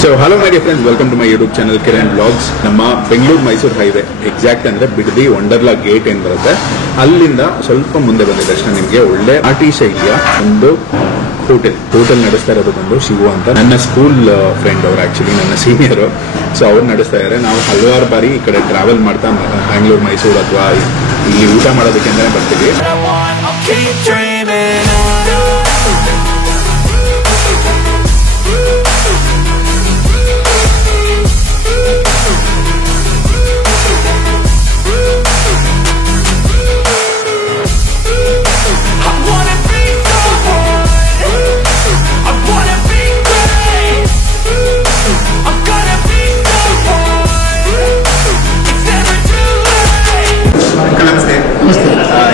So hello my dear friends, welcome to my YouTube channel Kiran Vlogs. ನಮ್ಮ Bengaluru Mysuru highway exact ಅಂದ್ರೆ Bidadi Wonderla gate ಏನ್ ಬರುತ್ತೆ ಅಲ್ಲಿಂದ ಸ್ವಲ್ಪ ಮುಂದೆ ಬಂದ ತಕ್ಷಣ ನಿಮಗೆ ಒಳ್ಳೆ ಆರ್ಟಿ ಶೈಲಿಯ ಒಂದು ಹೋಟೆಲ್ ನಡೆಸ್ತಾ ಇರೋದು ಬಂದು ಶಿವು ಅಂತ ನನ್ನ ಸ್ಕೂಲ್ ಫ್ರೆಂಡ್ ಅವರು, ಆಕ್ಚುಲಿ ನನ್ನ ಸೀನಿಯರ್. ಸೊ ಅವ್ರು ನಡೆಸ್ತಾ ಇದ್ದಾರೆ. ನಾವು ಹಲವಾರು ಬಾರಿ ಈ ಕಡೆ ಟ್ರಾವೆಲ್ ಮಾಡ್ತಾ ಬ್ಯಾಂಗ್ಳೂರು ಮೈಸೂರು ಅಥವಾ ಇಲ್ಲಿ ಊಟ ಮಾಡೋದಕ್ಕೆ ಅಂತಾನೆ ಬರ್ತೀವಿ.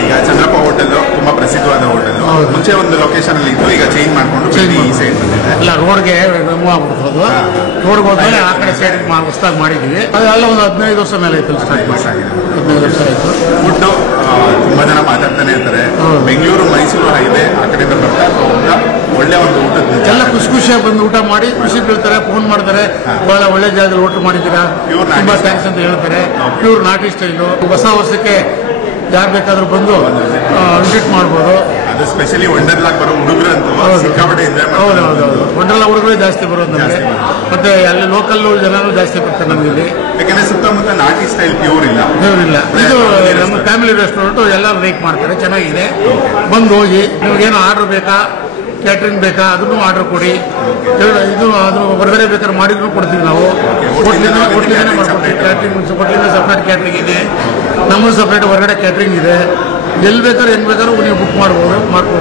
ಈಗ ಚಂದ್ರಪ್ಪ ಹೋಟೆಲ್ ತುಂಬಾ ಪ್ರಸಿದ್ಧವಾದ ಹೋಟೆಲ್. ಮುಂಚೆ ಒಂದು ಲೊಕೇಶನ್ ಅಲ್ಲಿ ಇತ್ತು, ಈಗ ಚೇಂಜ್ ಮಾಡ್ಕೊಂಡು ಈ ಸೈಡ್ ಬಂದಿದೆ. ಇಲ್ಲ, ರೋಡ್ಗೆ ಮೂವ್ ಆಗ್ಬಿಡ್ತದೆ. ರೋಡ್ಗೆ ಹೋದ್ಮೇಲೆ ಆ ಕಡೆ ಸೈಡ್ ಹೊಸದಾಗಿ ಮಾಡಿದೀವಿ. ಅದೆಲ್ಲ ಒಂದು 15 ವರ್ಷ ಮೇಲೆ ಆಯ್ತು. 15 ವರ್ಷ ಆಯ್ತು. ಫುಡ್ ತುಂಬಾ ಜನ ಮಾತಾಡ್ತಾನೆ ಇರ್ತಾರೆ. ಬೆಂಗಳೂರು ಮೈಸೂರು ಹೈವೇ ಆ ಕಡೆಯಿಂದ ಬರ್ತಾ ಒಳ್ಳೆ ಒಂದು ಊಟ ಎಲ್ಲ ಖುಷಿಯಾಗಿ ಬಂದು ಊಟ ಮಾಡಿ ಖುಷಿ ಬೀಳ್ತಾರೆ, ಫೋನ್ ಮಾಡ್ತಾರೆ. ಬಹಳ ಒಳ್ಳೆ ಜಾಗದಲ್ಲಿ ಊಟ ಮಾಡಿದ್ದೀರಾ, ತುಂಬಾ ಥ್ಯಾಂಕ್ಸ್ ಅಂತ ಹೇಳ್ತಾರೆ. ಪ್ಯೂರ್ ನಾಟಿ ಸ್ಟೈಲು. ಹೊಸ ವರ್ಷಕ್ಕೆ ಯಾರು ಬೇಕಾದ್ರೂ ಬಂದು ವಿಸಿಟ್ ಮಾಡ್ಬೋದು. ಅದು ಸ್ಪೆಷಲಿ ವಂಡರ್ಲಾಗ್ ಬರೋ ಹುಡುಗರು ಅಂತ ಹೌದೌದು. ವಂಡರ್ಲಾ ಹುಡುಗರೇ ಜಾಸ್ತಿ ಬರೋದು ನಮಗೆ. ಮತ್ತೆ ಅಲ್ಲಿ ಲೋಕಲ್ ಜನರು ಜಾಸ್ತಿ ಬರ್ತಾರೆ ನಮ್ಗೆ ಇಲ್ಲಿ. ಯಾಕಂದ್ರೆ ಸುತ್ತಮುತ್ತ ನಾಟಿ ಸ್ಟೈಲ್ ಪ್ಯೂರ್ ಇಲ್ಲ. ಇದು ನಮ್ಮ ಫ್ಯಾಮಿಲಿ ರೆಸ್ಟೋರೆಂಟ್, ಎಲ್ಲರೂ ಲೈಕ್ ಮಾಡ್ತಾರೆ, ಚೆನ್ನಾಗಿದೆ. ಬಂದು ಹೋಗಿ. ನಿಮ್ಗೇನು ಆರ್ಡರ್ ಬೇಕಾ, ಕ್ಯಾಟ್ರಿಂಗ್ ಬೇಕಾ, ಅದನ್ನು ಆರ್ಡರ್ ಕೊಡಿ. ಇದು ಅದು ಹೊರಗಡೆ ಬೇಕಾದ್ರೆ ಮಾಡಿದ್ರು ಕೊಡ್ತೀವಿ ನಾವು. ಕೊಟ್ಟಿದ್ದೇನೆ ಮಾಡ್ಕೊಡ್ತೀವಿ. ಕ್ಯಾಟ್ರಿಂಗ್ ಕೊಟ್ಟಿದ್ರೆ ಸಪ್ರೇಟ್ ಕ್ಯಾಟ್ರಿಂಗ್ ಇದೆ, ನಮ್ಮದು ಸಪ್ರೇಟ್ ಹೊರಗಡೆ ಕ್ಯಾಟ್ರಿಂಗ್ ಇದೆ. ಎಲ್ಲಿ ಬೇಕಾದ್ರೆ ಹೆಂಗ್ ಬೇಕಾದ್ರೂ ನೀವು ಬುಕ್ ಮಾಡ್ಬೋದು,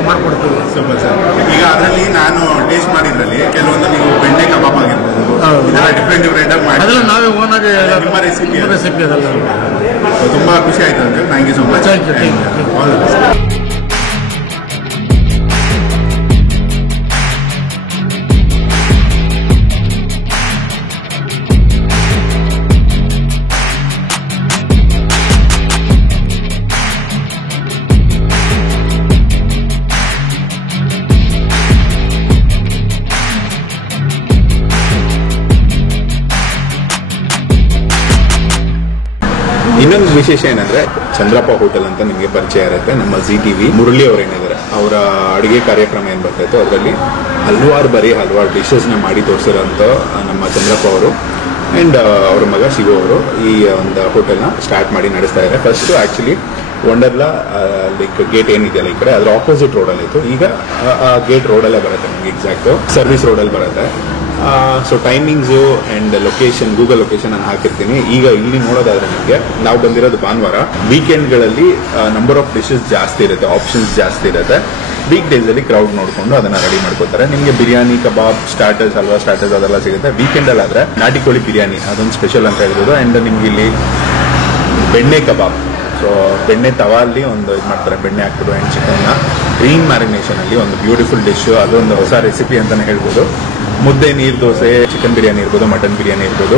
ಮಾಡ್ಕೊಡ್ತೀವಿ. Super sir. ಈಗ ಅದರಲ್ಲಿ ನಾನು ಟೇಸ್ಟ್ ಮಾಡಿದ್ರಲ್ಲಿ ಕೆಲವೊಂದು ನೀವು ಬೆಣ್ಣೆ ಕಬಾಬ್ ಆಗಿರ್ಬೋದು, ಡಿಫ್ರೆಂಟ್ ಆಗಿ ಮಾಡಿ ಅದೆಲ್ಲ ನಾವೇ ಓನ್ ಆಗಿ ರೆಸಿಪಿ ಅದೆಲ್ಲ ತುಂಬಾ ಖುಷಿ ಆಯ್ತು ಅಂದ್ರೆ. Thank you so much. All the best. ಇನ್ನೊಂದು ವಿಶೇಷ ಏನಂದ್ರೆ ಚಂದ್ರಪ್ಪ ಹೋಟೆಲ್ ಅಂತ ನಿಮಗೆ ಪರಿಚಯ ಇರುತ್ತೆ. ನಮ್ಮ ZTV ಮುರಳಿ ಅವರು ಏನಿದ್ದಾರೆ, ಅವರ ಅಡುಗೆ ಕಾರ್ಯಕ್ರಮ ಏನ್ ಬರ್ತಾಯಿತ್ತು ಅದರಲ್ಲಿ ಹಲವಾರು ಡಿಶಸ್ ನ ಮಾಡಿ ತೋರಿಸಿರೋಂಥ ನಮ್ಮ ಚಂದ್ರಪ್ಪ ಅವರು ಅಂಡ್ ಅವ್ರ ಮಗ ಶಿವು ಅವರು ಈ ಒಂದು ಹೋಟೆಲ್ನ ಸ್ಟಾರ್ಟ್ ಮಾಡಿ ನಡೆಸ್ತಾ ಇದ್ದಾರೆ. First actually Wonderla like gate ಏನಿದೆಯಲ್ಲ ಈ ಕಡೆ, ಅದ್ರ ಆಪೋಸಿಟ್ ರೋಡಲ್ಲಿ ಇತ್ತು. ಈಗ ಗೇಟ್ ರೋಡಲ್ಲೇ ಬರುತ್ತೆ ನಮಗೆ, ಎಕ್ಸಾಕ್ಟ್ ಸರ್ವಿಸ್ ರೋಡಲ್ಲಿ ಬರುತ್ತೆ. So timings and location, Google location ನಾನು ಹಾಕಿರ್ತೀನಿ. ಈಗ ಇಲ್ಲಿ ನೋಡೋದಾದ್ರೆ ನಿಮಗೆ, ನಾವು ಬಂದಿರೋದು ಭಾನುವಾರ. ವೀಕೆಂಡ್ಗಳಲ್ಲಿ ನಂಬರ್ ಆಫ್ ಡಿಶಸ್ ಜಾಸ್ತಿ ಇರುತ್ತೆ, ಆಪ್ಷನ್ಸ್ ಜಾಸ್ತಿ ಇರುತ್ತೆ. ವೀಕ್ ಡೇಸಲ್ಲಿ ಕ್ರೌಡ್ ನೋಡಿಕೊಂಡು ಅದನ್ನು ರೆಡಿ ಮಾಡ್ಕೋತಾರೆ. ನಿಮಗೆ ಬಿರಿಯಾನಿ, ಕಬಾಬ್, ಸ್ಟಾರ್ಟರ್ಸ್, ಹಲ್ವಾ ಸ್ಟಾರ್ಟರ್ಸ್ ಅದೆಲ್ಲ ಸಿಗುತ್ತೆ. ವೀಕೆಂಡಲ್ಲಾದರೆ ನಾಟಿ ಕೋಳಿ ಬಿರಿಯಾನಿ ಅದೊಂದು ಸ್ಪೆಷಲ್ ಅಂತ ಹೇಳ್ಬೋದು. ಆ್ಯಂಡ್ ನಿಮ್ಗೆ ಇಲ್ಲಿ ಬೆಣ್ಣೆ ಕಬಾಬ್, ಸೊ ಬೆಣ್ಣೆ ತವಾಲಿ ಒಂದು ಇದು ಮಾಡ್ತಾರೆ, ಬೆಣ್ಣೆ ಹಾಕ್ಬಿಟ್ಟು. ಆ್ಯಂಡ್ ಚಿಕನ್ನ ಗ್ರೀನ್ ಮ್ಯಾರಿನೇಷನಲ್ಲಿ ಒಂದು ಬ್ಯೂಟಿಫುಲ್ ಡಿಶ್, ಅದೊಂದು ಹೊಸ ರೆಸಿಪಿ ಅಂತಲೇ ಹೇಳ್ಬೋದು. ಮುದ್ದೆ, ನೀರು ದೋಸೆ, ಚಿಕನ್ ಬಿರಿಯಾನಿ ಇರ್ಬೋದು, ಮಟನ್ ಬಿರಿಯಾನಿ ಇರ್ಬೋದು,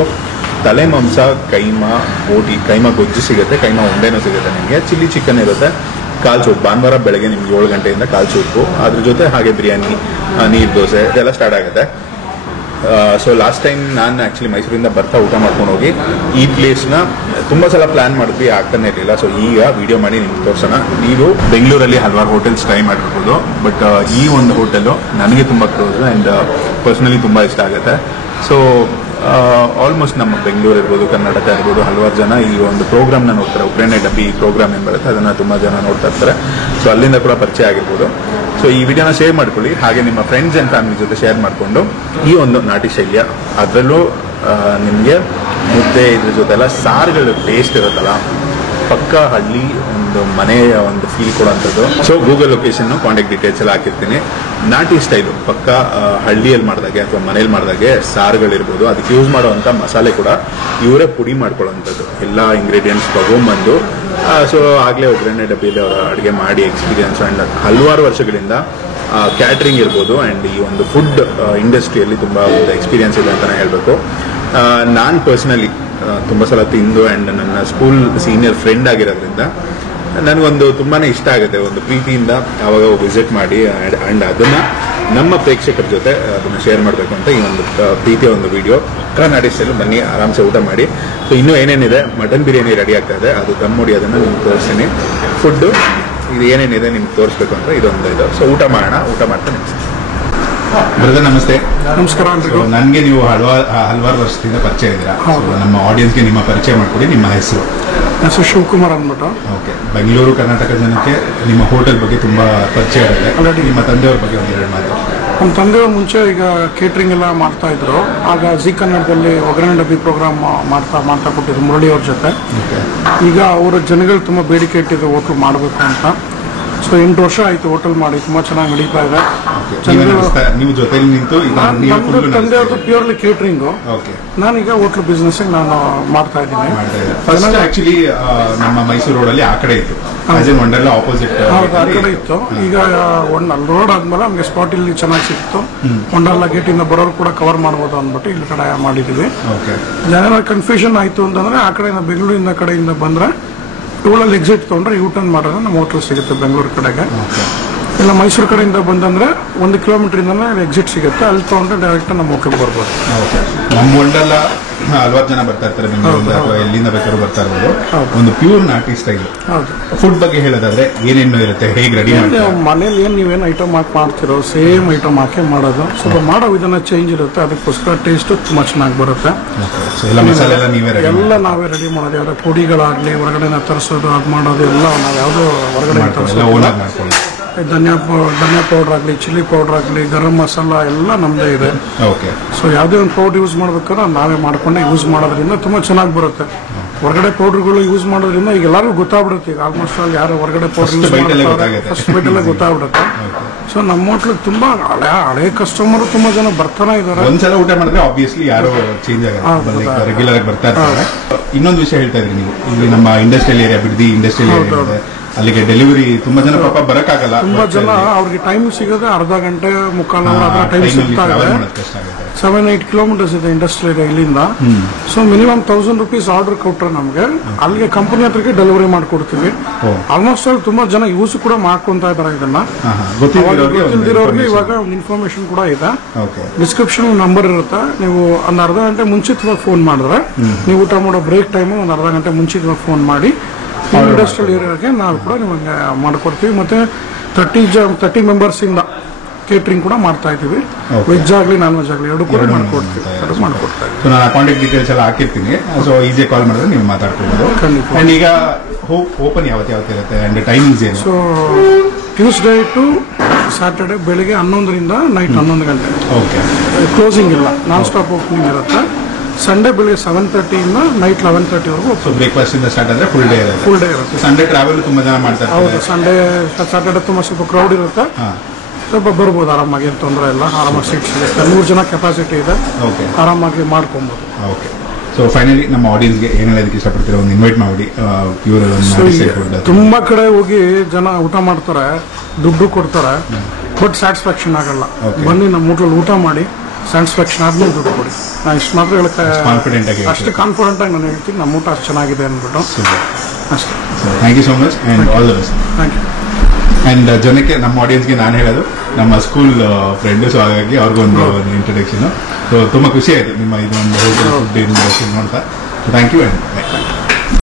ತಲೆ ಮಾಂಸ, ಕೈಮಾ ಬೋಟಿ, ಕೈಮಾ ಗೊಜ್ಜು ಸಿಗುತ್ತೆ, ಕೈಮಾ ಉಂಡೆನೂ ಸಿಗುತ್ತೆ. ನಿಮಗೆ ಚಿಲ್ಲಿ ಚಿಕನ್ ಇರುತ್ತೆ, ಕಾಲ್ ಸೂಪ್. ಭಾನುವಾರ ಬೆಳಗ್ಗೆ ನಿಮ್ಗೆ 7 ಗಂಟೆಯಿಂದ ಕಾಲ್ ಸೂಪು, ಅದ್ರ ಜೊತೆ ಹಾಗೆ ಬಿರಿಯಾನಿ, ನೀರು ದೋಸೆ ಇದೆಲ್ಲ ಸ್ಟಾರ್ಟ್ ಆಗುತ್ತೆ. ಸೊ ಲಾಸ್ಟ್ ಟೈಮ್ ನಾನು ಆ್ಯಕ್ಚುಲಿ ಮೈಸೂರಿಂದ ಬರ್ತಾ ಊಟ ಮಾಡ್ಕೊಂಡು ಹೋಗಿ ಈ ಪ್ಲೇಸ್ನ ತುಂಬ ಸಲ ಪ್ಲಾನ್ ಮಾಡಿದ್ವಿ, ಆಗ್ತಾನೆ ಇರಲಿಲ್ಲ. ಸೊ ಈಗ ವಿಡಿಯೋ ಮಾಡಿ ನಿಮ್ಗೆ ತೋರಿಸೋಣ. ನೀವು ಬೆಂಗಳೂರಲ್ಲಿ ಹಲವಾರು ಹೋಟೆಲ್ಸ್ ಟ್ರೈ ಮಾಡಿರ್ಬೋದು, ಬಟ್ ಈ ಒಂದು ಹೋಟೆಲು ನನಗೆ ತುಂಬ ಕ್ಲೋಸ್ ಆ್ಯಂಡ್ ಪರ್ಸ್ನಲಿ ತುಂಬ ಇಷ್ಟ ಆಗುತ್ತೆ. ಸೊ ಆಲ್ಮೋಸ್ಟ್ ನಮ್ಮ ಬೆಂಗಳೂರು ಇರ್ಬೋದು, ಕರ್ನಾಟಕ ಇರ್ಬೋದು, ಹಲವಾರು ಜನ ಈ ಒಂದು ಪ್ರೋಗ್ರಾಮ್ನ ನೋಡ್ತಾರೆ. ಉಗ್ರನೇ ಡಬ್ಬಿ ಪ್ರೋಗ್ರಾಮ್ ಏನು ಬರುತ್ತೆ ಅದನ್ನು ತುಂಬ ಜನ ನೋಡ್ತಾ ಇರ್ತಾರೆ. ಸೊ ಅಲ್ಲಿಂದ ಕೂಡ ಪರಿಚಯ ಆಗಿರ್ಬೋದು. ಸೊ ಈ ವಿಡಿಯೋನ ಶೇರ್ ಮಾಡ್ಕೊಳ್ಳಿ, ಹಾಗೆ ನಿಮ್ಮ ಫ್ರೆಂಡ್ಸ್ ಆ್ಯಂಡ್ ಫ್ಯಾಮಿಲಿ ಜೊತೆ ಶೇರ್ ಮಾಡಿಕೊಂಡು ಈ ಒಂದು ನಾಟಿ ಶೈಲಿಯ, ಅದರಲ್ಲೂ ನಿಮಗೆ ಮುದ್ದೆ ಇದ್ರ ಜೊತೆ ಎಲ್ಲ ಸಾರುಗಳು ಟೇಸ್ಟ್ ಇರುತ್ತಲ್ಲ, ಪಕ್ಕ ಹಳ್ಳಿ ಒಂದು ಮನೆಯ ಒಂದು ಫೀಲ್ ಕೊಡುವಂಥದ್ದು. So Google location, contact details ಎಲ್ಲ ಹಾಕಿರ್ತೀನಿ. ನಾಟಿ ಸ್ಟೈಲು ಪಕ್ಕ ಹಳ್ಳಿಯಲ್ಲಿ ಮಾಡಿದಾಗೆ ಅಥವಾ ಮನೇಲಿ ಮಾಡಿದಾಗೆ ಸಾರುಗಳಿರ್ಬೋದು, ಅದಕ್ಕೆ ಯೂಸ್ ಮಾಡುವಂಥ ಮಸಾಲೆ ಕೂಡ ಇವರೇ ಪುಡಿ ಮಾಡ್ಕೊಳ್ಳೋವಂಥದ್ದು. ಎಲ್ಲ ಇಂಗ್ರೀಡಿಯೆಂಟ್ಸ್ ತಗೊಂಬಂದು ಸೊ ಆಗಲೇ ಒಗ್ಗರಣೆ ಡಬ್ಬಿಯಲ್ಲಿ ಅವರ ಅಡುಗೆ ಮಾಡಿ ಎಕ್ಸ್ಪೀರಿಯನ್ಸ್ ಆ್ಯಂಡ್ ಹಲವಾರು ವರ್ಷಗಳಿಂದ ಕ್ಯಾಟ್ರಿಂಗ್ ಇರ್ಬೋದು ಆ್ಯಂಡ್ ಈ ಒಂದು ಫುಡ್ ಇಂಡಸ್ಟ್ರಿಯಲ್ಲಿ ತುಂಬ ಒಂದು ಎಕ್ಸ್ಪೀರಿಯನ್ಸ್ ಇದೆ ಅಂತಲೇ ಹೇಳಬೇಕು. ನಾನು ಪರ್ಸ್ನಲಿ ತುಂಬ ಸಲ ತಿಂದು ಆ್ಯಂಡ್ ನನ್ನ ಸ್ಕೂಲ್ ಸೀನಿಯರ್ ಫ್ರೆಂಡ್ ಆಗಿರೋದ್ರಿಂದ ನನಗೊಂದು ತುಂಬಾನೇ ಇಷ್ಟ ಆಗುತ್ತೆ. ಒಂದು ಪ್ರೀತಿಯಿಂದ ಅವಾಗ ವಿಸಿಟ್ ಮಾಡಿ ಆ್ಯಂಡ್ ಅದನ್ನು ನಮ್ಮ ಪ್ರೇಕ್ಷಕರ ಜೊತೆ ಅದನ್ನ ಶೇರ್ ಮಾಡಬೇಕು ಅಂತ ಈ ಒಂದು ಪ್ರೀತಿಯ ಒಂದು ವಿಡಿಯೋ. ಕರ್ನಾಟಕ ಸ್ಟೈಲ್ ಬನ್ನಿ, ಆರಾಮ್ಸೆ ಊಟ ಮಾಡಿ. ಸೊ ಇನ್ನೂ ಏನೇನಿದೆ, ಮಟನ್ ಬಿರಿಯಾನಿ ರೆಡಿ ಆಗ್ತಾ ಇದೆ, ಅದು ದಮ್ ಹೊಡಿಯೋದನ್ನ ನಿಮ್ಗೆ ತೋರಿಸ್ತೀನಿ. ಫುಡ್ಡು ಇದು ಏನೇನಿದೆ ನಿಮ್ಗೆ ತೋರಿಸ್ಬೇಕು ಅಂದ್ರೆ ಇದೊಂದು ಇದು. ಸೊ ಊಟ ಮಾಡೋಣ, ಊಟ ಮಾಡ್ತಾ ನಿಮ್ಗೆ ಬ್ರದರ್ ನಮಸ್ತೆ. ನಮಸ್ಕಾರ. ನನಗೆ ನೀವು ಹಲವಾರು ವರ್ಷದಿಂದ ಪರಿಚಯ ಇದ್ದೀರಾ. ನಮ್ಮ ಆಡಿಯನ್ಸ್ಗೆ ನಿಮ್ಮ ಪರಿಚಯ ಮಾಡಿಕೊಡಿ. ನಿಮ್ಮ ಹೆಸರು? ಶಿವಕುಮಾರ್ ಅಂದ್ಬಿಟ್ಟು. ಓಕೆ. ಬೆಂಗಳೂರು ಕರ್ನಾಟಕ ಜನಕ್ಕೆ ನಿಮ್ಮ ಹೋಟೆಲ್ ಬಗ್ಗೆ ತುಂಬಾ ಪರಿಚಯ ಇದೆ. ಆಲ್ರೆಡಿ ನಿಮ್ಮ ತಂದೆಯವ್ರ ಬಗ್ಗೆ ಒಂದೆರಡು ಮಾತು. ನಮ್ಮ ತಂದೆಯವರು ಮುಂಚೆ ಈಗ ಕೇಟ್ರಿಂಗ್ ಎಲ್ಲ ಮಾಡ್ತಾ ಇದ್ರು. ಆಗ ಜಿ ಕನ್ನಡದಲ್ಲಿ ಒಗ್ಗರಣೆ ಡಬ್ಬಿ ಪ್ರೋಗ್ರಾಮ್ ಮಾಡ್ತಾ ಕೊಟ್ಟಿದ್ರು ಮುರಳಿ ಅವ್ರ ಜೊತೆ. ಈಗ ಅವರ ಜನಗಳು ತುಂಬಾ ಬೇಡಿಕೆ ಇಟ್ಟಿದ್ರು ಹೋಟ್ಲ್ ಮಾಡಬೇಕು ಅಂತ. ಸೊ 8 ವರ್ಷ ಆಯ್ತು ಹೋಟೆಲ್ ಮಾಡಿ, ತುಂಬಾ ಚೆನ್ನಾಗಿ ನಡೀತಾ ಇದೆ. ನೀವು ಜೊತೆಲಿ ನಿಂತು ತಂದೆಯವ್ರದ್ದು ಪ್ಯೂರ್ಲಿ ಕೇಟ್ರಿಂಗ್, ನಾನೀಗ ಹೋಟ್ಲ್ ಬಿಸ್ನೆಸ್ ನಾನು ಮಾಡ್ತಾ ಇದ್ದೀನಿ. ಆಕ್ಚುಲಿ ನಮ್ಮ ಮೈಸೂರು ರೋಡಲ್ಲಿ ಆ ಕಡೆ ಇತ್ತು, ವಂಡರ್ಲಾ ಆಪೋಸಿಟ್. ಹೌದು, ಆ ಕಡೆ ಇತ್ತು. ಈಗ ರೋಡ್ ಆದ್ಮೇಲೆ ನಮ್ಗೆ ಸ್ಪಾಟ್ ಇಲ್ಲಿ ಚೆನ್ನಾಗಿ ಸಿಕ್ತು. ವಂಡರ್ಲಾ ಗೇಟ್ ಇಂದ ಬರೋರು ಕೂಡ ಕವರ್ ಮಾಡಬಹುದು ಅಂದ್ಬಿಟ್ಟು ಇಲ್ಲಿ ಕಡೆ ಮಾಡಿದೀವಿ. ಜನ ಕನ್ಫ್ಯೂಷನ್ ಆಯ್ತು ಅಂತಂದ್ರೆ ಆ ಕಡೆಯಿಂದ ಬೆಂಗಳೂರಿನ ಕಡೆಯಿಂದ ಬಂದ್ರೆ ಟೂಲಲ್ಲಿ ಎಕ್ಸಿಟ್ ತಗೊಂಡ್ರೆ ಯೂ ಟರ್ನ್ ಮಾಡಿದ್ರೆ ನಮ್ಮ ಹೋಟೆಲ್ ಸಿಗುತ್ತೆ ಬೆಂಗಳೂರು ಕಡೆಗೆ. ಇಲ್ಲ ಮೈಸೂರು ಕಡೆಯಿಂದ ಬಂದಂದ್ರೆ 1 ಕಿಲೋಮೀಟರ್ ಇಂದ ಎಕ್ಸಿಟ್ ಸಿಗುತ್ತೆ, ಅಲ್ಲಿ ತಗೊಂಡ್ರೆ ಡೈರೆಕ್ಟ್ ನಮ್ಮ ಹೋಟೆಲ್ ಬರ್ಬೋದು. ನಮ್ಮ ಹೊಂಡಲ್ಲ ಹಲವಾರು ಜನ ಬರ್ತಾ ಇರ್ತಾರೆ ಬೆಂಗಳೂರಿಂದ ಅಥವಾ ಎಲ್ಲಿಂದ ಬೇಕಾದ್ರೂ ಬರ್ತಾ ಇರ್ಬೋದು. ಒಂದು ಪ್ಯೂರ್ ನಾಟಿ ಸ್ಟೈಲ್ ಫುಡ್ ಬಗ್ಗೆ ಹೇಳೋದಾದ್ರೆ ಏನೇನು ಇರುತ್ತೆ, ಹೇಗೆ ರೆಡಿ ಮಾಡಿ? ಮನೇಲಿ ಏನ್ ನೀವೇನು ಐಟಮ್ ಹಾಕಿ ಮಾಡ್ತಿರೋ ಸೇಮ್ ಐಟಮ್ ಹಾಕಿ ಮಾಡೋದು. ಸ್ವಲ್ಪ ಮಾಡೋ ವಿಧಾನ ಚೇಂಜ್ ಇರುತ್ತೆ, ಅದಕ್ಕೋಸ್ಕರ ಟೇಸ್ಟ್ ತುಂಬಾ ಚೆನ್ನಾಗಿ ಬರುತ್ತೆ. ಎಲ್ಲ ನಾವೇ ರೆಡಿ ಮಾಡೋದು. ಯಾವ್ದು ಪುಡಿಗಳಾಗ್ಲಿ ಹೊರಗಡೆ ತರಿಸೋದು ಅದು ಮಾಡೋದು ಎಲ್ಲ ನಾವು ಯಾವ್ದು ಹೊರಗಡೆ ತರಿಸೋದು. ಧನಿಯಾ ಪೌಡರ್ ಆಗಲಿ, ಚಿಲ್ಲಿ ಪೌಡರ್ ಆಗಲಿ, ಗರಂ ಮಸಾಲ ಎಲ್ಲ ನಮ್ದೇ ಇದೆ. ಸೊ ಯಾವುದೇ ಒಂದು ಪೌಡರ್ ಯೂಸ್ ಮಾಡ್ಬೇಕಾದ್ರೆ ನಾವೇ ಮಾಡ್ಕೊಂಡೆ ಯೂಸ್ ಮಾಡೋದ್ರಿಂದ ತುಂಬಾ ಚೆನ್ನಾಗಿ ಬರುತ್ತೆ. ಹೊರಗಡೆ ಪೌಡರ್ಗಳು ಯೂಸ್ ಮಾಡೋದ್ರಿಂದ ಈಗ ಎಲ್ಲರಿಗೂ ಗೊತ್ತಾಗ್ಬಿಡುತ್ತೆ. ಈಗ ಆಲ್ಮೋಸ್ಟ್ ಅಲ್ಲಿ ಯಾರು ಹೊರಗಡೆ ಪೌಡರ್ ಯೂಸ್ ಮಾಡ್ತಾರೆ ಫಸ್ಟ್ ಬೈಟಲ್ಲೇ ಗೊತ್ತಾಗ್ಬಿಡುತ್ತೆ. ಸೊ ನಮ್ಮ ಹೋಟ್ಲಿಗೆ ತುಂಬಾ ಹಳೆ ಕಸ್ಟಮರ್ ತುಂಬಾ ಜನ ಬರ್ತಾನೆ ಇದಾರೆ. ಒಂದ್ಸಲ ಊಟ ಮಾಡಿದ್ರೆ ಆಬ್ವಿಯಸ್ಲಿ ಯಾರು ಚೇಂಜ್ ಆಗಲ್ಲ, ರೆಗ್ಯುಲರ್ ಆಗಿ ಬರ್ತಾ ಇರ್ತಾರೆ. ಇನ್ನೊಂದು ವಿಷಯ ಹೇಳ್ತಾ ಇದ್ರಿ ನೀವು, ಇಲ್ಲಿ ನಮ್ಮ industrial area, Bidadi industrial area ಇದೆ, ಅಲ್ಲಿಗೆ ಡೆಲಿವರಿ ತುಂಬಾ ಜನ ಪಾಪ ಬರಕ್ಕಾಗಲ್ಲ. ತುಂಬಾ ಜನ ಅವ್ರಿಗೆ ಟೈಮ್ ಸಿಗೋದೇ ಅರ್ಧ ಗಂಟೆ ಮುಕ್ಕಾಲು ಅವರ್ ಟೈಮ್ ಸಿಗ್ತಾ ಇದೆ. 7-8 ಕಿಲೋಮೀಟರ್ಸ್ ಇದೆ ಇಂಡಸ್ಟ್ರಿ ಇದೆ ಇಲ್ಲಿಂದ. ಸೊ ಮಿನಿಮಮ್ 1000 ರೂಪೀಸ್ ಆರ್ಡರ್ ಕೊಟ್ರೆ ನಮ್ಗೆ ಅಲ್ಲಿಗೆ ಕಂಪನಿ ಹತ್ರಕ್ಕೆ ಡೆಲಿವರಿ ಮಾಡ್ಕೊಡ್ತೀವಿ. ಆಲ್ಮೋಸ್ಟ್ ಅಲ್ಲಿ ತುಂಬಾ ಜನ ಯೂಸ್ ಕೂಡ ಮಾಡ್ಕೊಂತ ಇದಾರೆ ಇದನ್ನ. ಗೊತ್ತಿಲ್ದಿರೋರ್ಗೆ ಇವಾಗ ಒಂದು ಇನ್ಫಾರ್ಮೇಶನ್ ಕೂಡ ಇದೆ. ಡಿಸ್ಕ್ರಿಪ್ಷನ್ ನಂಬರ್ ಇರುತ್ತೆ. ನೀವು ಒಂದು ಅರ್ಧ ಗಂಟೆ ಮುಂಚಿತವಾಗಿ ಫೋನ್ ಮಾಡಿದ್ರೆ, ನೀವು ಊಟ ಮಾಡೋ ಬ್ರೇಕ್ ಟೈಮ್ ಒಂದು ಅರ್ಧ ಗಂಟೆ ಮುಂಚಿತವಾಗಿ ಫೋನ್ ಮಾಡಿ ಇಂಡಸ್ಟ್ರಿಯಲ್ ಏರಿಯಾಗೆ ನಾವು ಕೂಡ ನಿಮಗೆ ಮಾಡ್ಕೊಡ್ತೀವಿ. ಮತ್ತೆ 30 ಮೆಂಬರ್ಸ್ ಇಂದ ಕೇಟರಿಂಗ್ ಕೂಡ ಮಾಡ್ತಾ ಇದ್ದೀವಿ. ವೆಜ್ ಆಗಲಿ ನಾನ್ ವೆಜ್ ಆಗಲಿ ಎರಡು ಕೂಡ ಮಾಡ್ಕೊಡ್ತೀವಿ. ನಾನು ಕಾಂಟ್ಯಾಕ್ಟ್ ಡೀಟೇಲ್ಸ್ ಎಲ್ಲ ಹಾಕಿರ್ತೀನಿ. ಸೊ ಈಸಿ ಕಾಲ್ ಮಾಡಿದ್ರೆ ನೀವು ಮಾತಾಡ್ಕೊಳ್ಬೋದು. ಅಂಡ್ ಈಗ ಓಪನ್ ಯಾವತ್ತು ಇರುತ್ತೆ ಅಂಡ್ ಟೈಮಿಂಗ್ಸ್ ಏನು? ಸೊ ಟ್ಯೂಸ್ಡೇ ಟು ಸ್ಯಾಟರ್ಡೆ ಬೆಳಿಗ್ಗೆ 11ರಿಂದ ನೈಟ್ 11 ಗಂಟೆ. ಓಕೆ. ಕ್ಲೋಸಿಂಗ್ ಇಲ್ಲ, ನಾನ್ ಸ್ಟಾಪ್ ಓಪನಿಂಗ್ ಇರುತ್ತೆ. ಸಂಡೇ ಬೆಳಿಗ್ಗೆ 7:30 ಇಂದ ನೈಟ್ 11:30 ವರೆಗೂ. ಸೊ ಬ್ರೇಕ್ಫಾಸ್ಟ್ ಇಂದ ಸ್ಟಾರ್ಟ್ ಆದ್ರೆ ಫುಲ್ ಡೇ ಇರುತ್ತೆ. ಸಂಡೇ ಟ್ರಾವೆಲ್ ತುಂಬಾ ಜನ ಮಾಡ್ತಾರೆ. ಹೌದು, ಸಂಡೇ ಸ್ಯಾಟರ್ಡೆ ತುಂಬಾ ಸ್ವಲ್ಪ ಕ್ರೌಡ್ ಇರುತ್ತೆ. ಸ್ವಲ್ಪ ಬರ್ಬೋದು ಆರಾಮಾಗಿ, ಏನು ತೊಂದರೆ ಇಲ್ಲ. ಆರಾಮಾಗಿ ಸೀಟ್ಸ್ ಇದೆ, 100 ಜನ ಕೆಪಾಸಿಟಿ ಇದೆ. ಆರಾಮಾಗಿ ಮಾಡ್ಕೊಬಹುದು. ಓಕೆ. ಸೊ ಫೈನಲಿ ನಮ್ಮ ಆಡಿಯನ್ಸ್ಗೆ ಏನ್ ಹೇಳೋದಕ್ಕೆ ಇಷ್ಟಪಡ್ತೀರಾ? ಒಂದು ಇನ್ವೈಟ್ ಮಾಡಿ. ಪ್ಯೂರ್ ತುಂಬಾ ಕಡೆ ಹೋಗಿ ಜನ ಊಟ ಮಾಡ್ತಾರೆ, ದುಡ್ಡು ಕೊಡ್ತಾರೆ, ಬಟ್ ಸ್ಯಾಟಿಸ್ಫ್ಯಾಕ್ಷನ್ ಆಗಲ್ಲ. ಬನ್ನಿ ನಮ್ಮ ಹೋಟ್ಲಲ್ಲಿ ಊಟ ಮಾಡಿ, ಸ್ಯಾಟಿಸ್ಫ್ಯಾಕ್ಷನ್ ಆದ್ಮೇಲೆ ದುಡ್ಡು ಕೊಡಿ. ನಾನು ಇಷ್ಟು ಮಾತ್ರ ಹೇಳಕ್ಕೆ ಅಷ್ಟು ಕಾನ್ಫಿಡೆಂಟ್ ಆಗಿ ನಾನು ಹೇಳ್ತೀನಿ, ನಮ್ಮ ಊಟ ಅಷ್ಟು ಚೆನ್ನಾಗಿದೆ ಅಂದ್ಬಿಟ್ಟು ಅಷ್ಟೇ. Thank you so much and all the best. Thank you. And ಜನಕ್ಕೆ, ನಮ್ಮ ಆಡಿಯನ್ಸ್ಗೆ ನಾನು ಹೇಳೋದು ನಮ್ಮ ಸ್ಕೂಲ್ ಫ್ರೆಂಡ್. ಸೊ ಹಾಗಾಗಿ ಅವ್ರಿಗೊಂದು ಇಂಟ್ರೊಡಕ್ಷನ್. ಸೊ ತುಂಬಾ ಖುಷಿ ಆಯ್ತು ನಿಮ್ಮ ಇದೊಂದು ಹೋಟೆಲ್ ಫುಡ್ ಇಂಡಸ್ಟ್ರಿ ನೋಡ್ತಾ. Thank you and